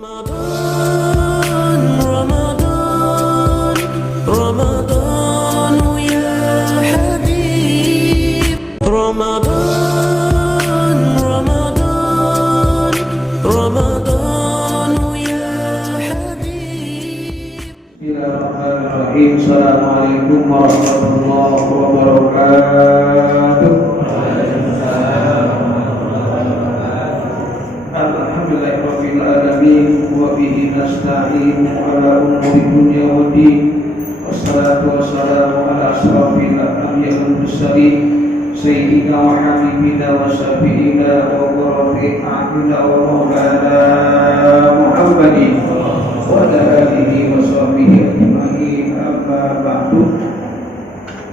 رمضان رمضان رمضان يا حبيب رمضان رمضان رمضان يا حبيب. Bismillahirrahmanirrahim. Assalamualaikum warahmatullahi wabarakatuh. Alhamdulillahirabbil alamin wa bihi nasta'in ala umuri dunya waddin. Wassalatu wassalamu ala asrofil anbiya'i wal mursalin sayyidina wa habibina wa syafi'ina wa qurrati a'yunina wa maulana Muhammadin wa ala alihi wa sahbihi ajma'in. Amma ba'du.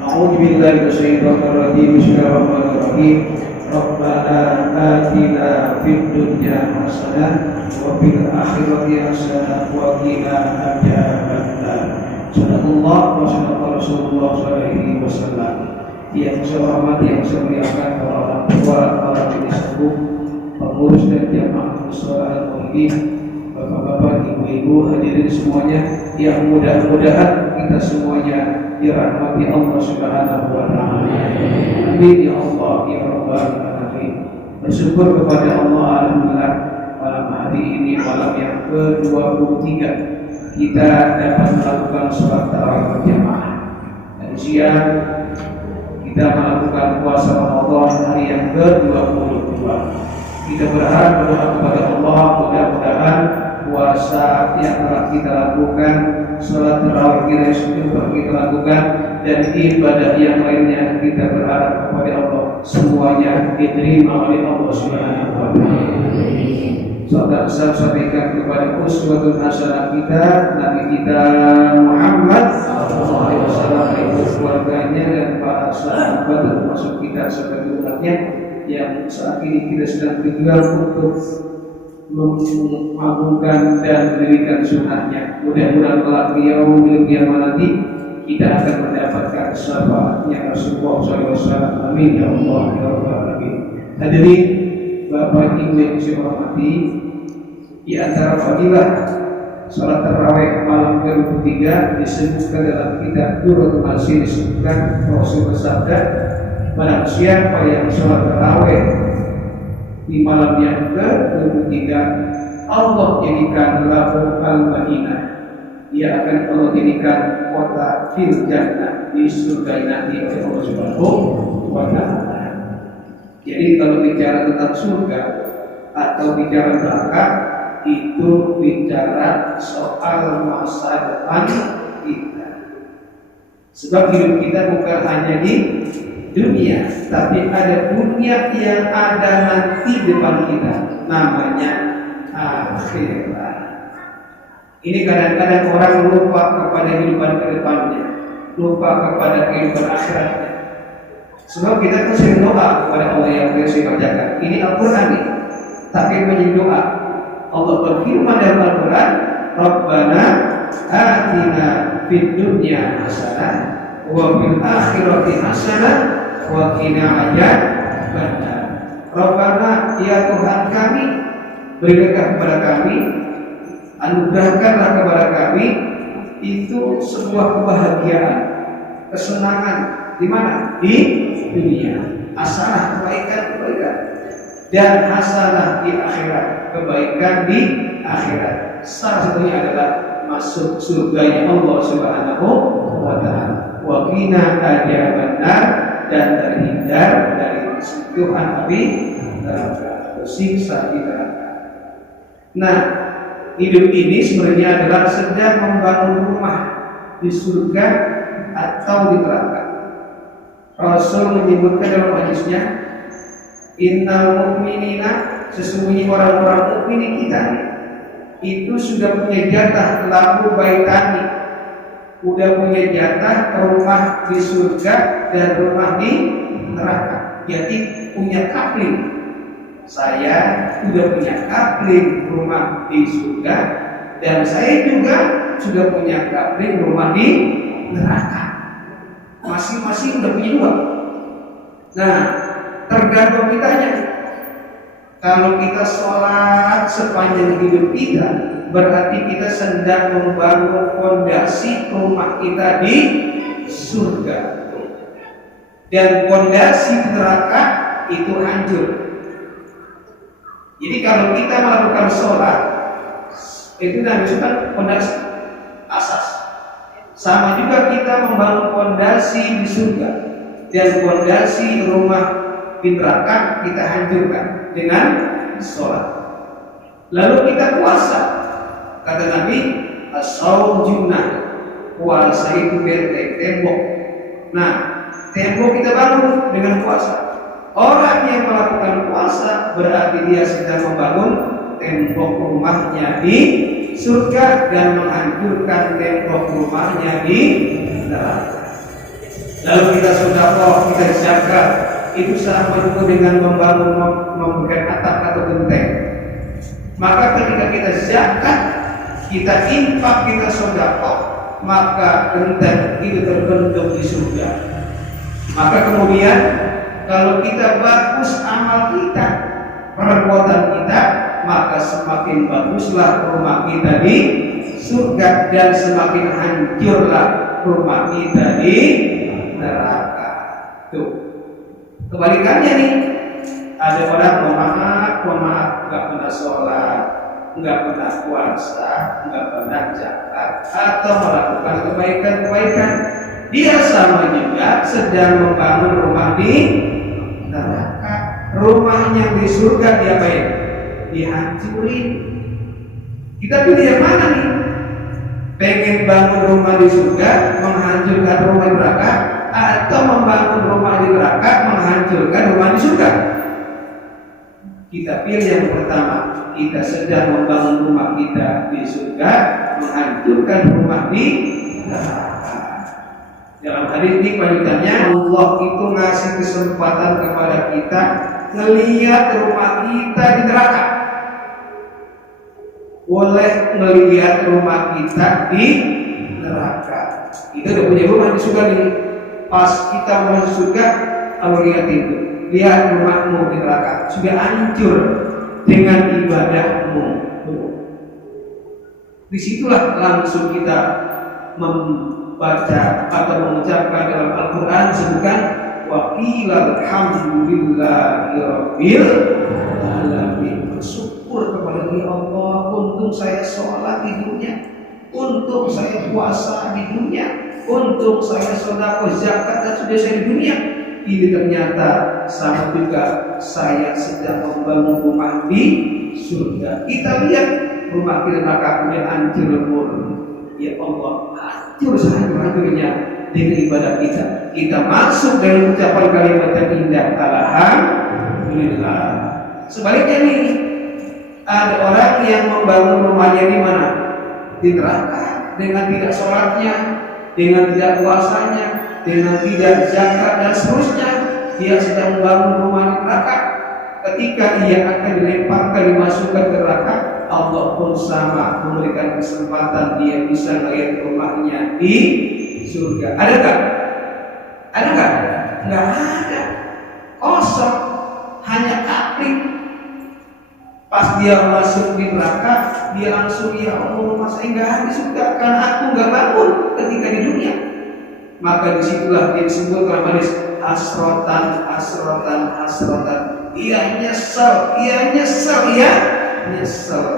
A'udzu billahi minasyaitonir rajim. Bismillahirrahmanirrahim. Rabbana atina fid dunya hasanah wa fil akhirati hasanah wa qina adzabannar. Sadaqallah wa sadaqa Rasulullah sallallahu alaihi wasallam. Yang saya hormati, yang saya muliakan para orang tua, para jenis sepuh, pengurus dan jamaah mushola al-muhyiddin, bapak-bapak, ibu-ibu, hadirin semuanya, yang mudah-mudahan kita semuanya dirahmati Allah Subhanahu wa taala. Amin ya Allah ya rabbal alamin. Bersyukur kepada Allah, alhamdulillah, malam hari ini malam yang ke-23 kita dapat melakukan sholat tarawih berjamaah. Dan siang kita melakukan puasa Ramadan hari yang ke-22. Kita berharap kepada Allah, mudah-mudahan puasa yang telah kita lakukan, sholat tarawih yang sudah kita lakukan, dan ibadah yang lainnya, kita berharap kepada Allah semuanya diterima oleh Allah Subhanahu wa taala. Saudara saya sampaikan kepada uswatun hasanah kita, Nabi kita Muhammad sallallahu alaihi wasallam, keluarganya dan para sahabat, termasuk kita sebagai umatnya yang saat ini kita sedang berjuang untuk mengagungkan dan mendirikan sunnahnya. Mudah-mudahan kelak yaumil qiyamah nanti kita akan mendapatkan syafaatnya Rasulullah SAW. Amin ya Allah ya rabbal alamin. Hadirin Bapak Ibu yang saya hormati, di antara fadilah salat tarawih malam ke-23 disebutkan dalam kitab Durratul Mansir, disebutkan Rasul bersabda, barang siapa yang salat tarawih di malam yang ke-23, Allah jadikan lahu al-Madinah, dia akan Allah jadikan kota fil jannah, di surga nanti oleh Allah Subhanahu wa taala. Jadi kalau bicara tentang surga atau bicara neraka, itu bicara soal masa depan kita. Sebab hidup kita bukan hanya di dunia, tapi ada dunia yang ada nanti depan kita, namanya akhirat. Ini kadang-kadang orang lupa kepada kehidupan ke depannya, lupa kepada kehidupan akhiratnya. Sebab kita kan sering doa kepada Allah yang saya bacakan. Ini Al-Quran nih, tapi menjadi doa. Allah berfirman dalam Al-Quran, Rabbana atina fid dunya hasanah wa fil akhirati hasanah wa qina adzabannar. Rabbana, ya Tuhan kami, berikanlah kepada kami, anugerahkanlah kepada kami itu sebuah kebahagiaan, kesenangan. Di mana? Di dunia. Hasanah, kebaikan, dan hasanah di akhirat, kebaikan di akhirat. Salah satunya adalah masuk surganya Allah Subhanahu wa taala. Wa qina adzabannar, dan terhindar dari siksa api neraka, siksa di neraka. Nah, hidup ini sebenarnya adalah sedang membangun rumah di surga atau di neraka. Rasul menyebutkan dalam hadisnya, innal mu'minina, sesungguhnya orang-orang mukmin kita itu sudah punya jatah lahu baitani, sudah punya jatah rumah di surga dan rumah di neraka. Jadi punya kapling. Saya sudah punya kapling rumah di surga, dan saya juga sudah punya kapling rumah di neraka. Masing-masing udah punya dua. Nah, tergantung kitanya. Kalau kita sholat sepanjang hidup kita, berarti kita sedang membangun fondasi rumah kita di surga. Dan fondasi neraka itu hancur. Jadi kalau kita melakukan sholat, itu disebut fondasi asas. Sama juga kita membangun fondasi di surga, dan fondasi rumah di neraka kita hancurkan dengan sholat. Lalu kita puasa. Kata Nabi, as-shaum junnah, puasa itu benteng, tembok. Nah, tembok kita bangun dengan puasa. Orang yang melakukan puasa berarti dia sedang membangun tembok rumahnya di surga dan menghancurkan tembok rumahnya di neraka. Lalu kita sedekah, kita zakat, itu sama juga dengan memberikan atap atau genteng. Maka ketika kita zakat, kita infak, kita sedekah, maka genteng itu terbentuk di surga. Maka kemudian kalau kita bagus amal kita, perbuatan kita, maka semakin baguslah rumah kita di surga dan semakin hancurlah rumah kita di neraka. Tuh. Kebalikannya nih, ada orang maaf, nggak pernah sholat, nggak pernah puasa, nggak pernah zakat, atau melakukan kebaikan-kebaikan. Dia sama juga sedang membangun rumah di neraka. Rumahnya di surga diapain? Dihancurin. Kita pilih yang mana nih? Pengen bangun rumah di surga, menghancurkan rumah di neraka, atau membangun rumah di neraka, menghancurkan rumah di surga? Kita pilih yang pertama. Kita sedang membangun rumah kita di surga, menghancurkan rumah di neraka. Dalam hadis ini lanjutannya, Allah itu ngasih kesempatan kepada kita melihat rumah kita di neraka. Boleh melihat rumah kita di neraka. Kita udah punya rumah di surga nih. Pas kita masuk surga, kamu lihat itu, lihat rumahmu di neraka sudah hancur dengan ibadahmu. Disitulah langsung kita membaca atau mengucapkan dalam Al-Quran sebutkan waqilal hamdulillahi rabbil alamin. Bersyukur kepada Allah, untung saya sholat di dunia, untung saya puasa di dunia, untung saya sedekah zakat dan sudah saya di dunia. Ini ternyata sama juga saya sedang membangun rumah di surga. Kita lihat rumah kita neraka hancur lebur. Ya Allah, hancur sehancur-hancurnya dengan ibadah kita. Kita masuk dengan ucapan kalimat yang indah, alhamdulillah. Sebaliknya nih, ada orang yang membangun rumahnya di mana? Di neraka, dengan tidak sholatnya, dengan tidak puasanya, dengan tidak zakat dan seterusnya. Dia sedang membangun rumah di neraka. Ketika ia akan dilemparkan, dimasukkan ke neraka, Allah pun sama memberikan kesempatan dia bisa melihat rumahnya di surga. Ada nggak? Ada nggak? Nggak ada. Kosong, hanya aplik. Pas dia masuk di neraka, dia langsung ya Allah, masa enggak ada surga karena aku nggak bangun ketika di dunia. Maka disitulah dia disebut dalam hadis hasrotan. Ia nyesel.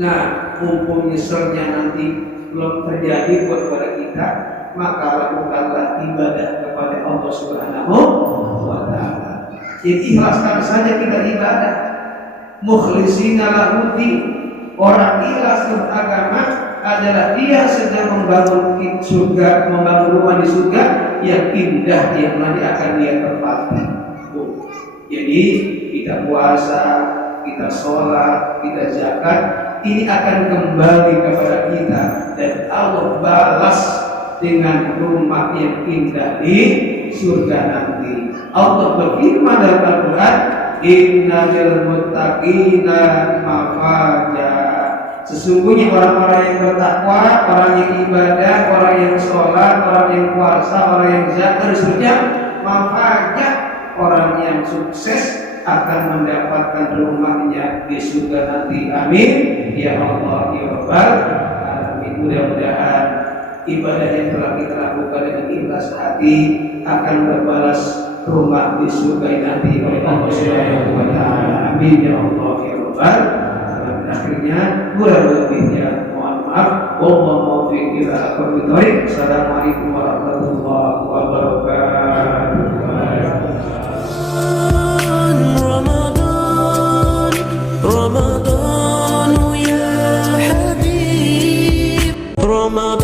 Nah, mumpung nyeselnya nanti belum terjadi buat pada kita, maka lakukanlah ibadah kepada Allah Subhanahu wa Ta'ala. Jadi ikhlaskan saja kita ibadah. Mukhlishina lahud-din. Orang ikhlas beragama adalah dia sedang membangun surga, membangun rumah di surga yang indah yang nanti akan dia tempati. Jadi kita puasa, kita sholat, kita zakat, ini akan kembali kepada kita dan Allah balas dengan rumah yang indah di surga nanti. Allah berfirman dalam Al-Quran, innal muttaqina mafaza. Sesungguhnya orang-orang yang bertakwa, orang yang ibadah, orang yang sholat, orang yang puasa, orang yang zakat, dan seterusnya, mafaza, orang yang sukses akan mendapatkan rumahnya di surga nanti. Amin ya Allah ya Rabbal alamin. Mudah-mudahan ibadah yang telah kita lakukan dengan ikhlas hati akan berbalas rumah di surga nanti oleh Allah Subhanahu wa taala. Amin ya Allah ya Rabbal alamin. Akhirnya kurang lebihnya mohon maaf. Wallahu muwaffiq ila aqwamit thoriq. Assalamualaikum warahmatullahi wabarakatuh. رمضان رمضان يا حبيب رمضان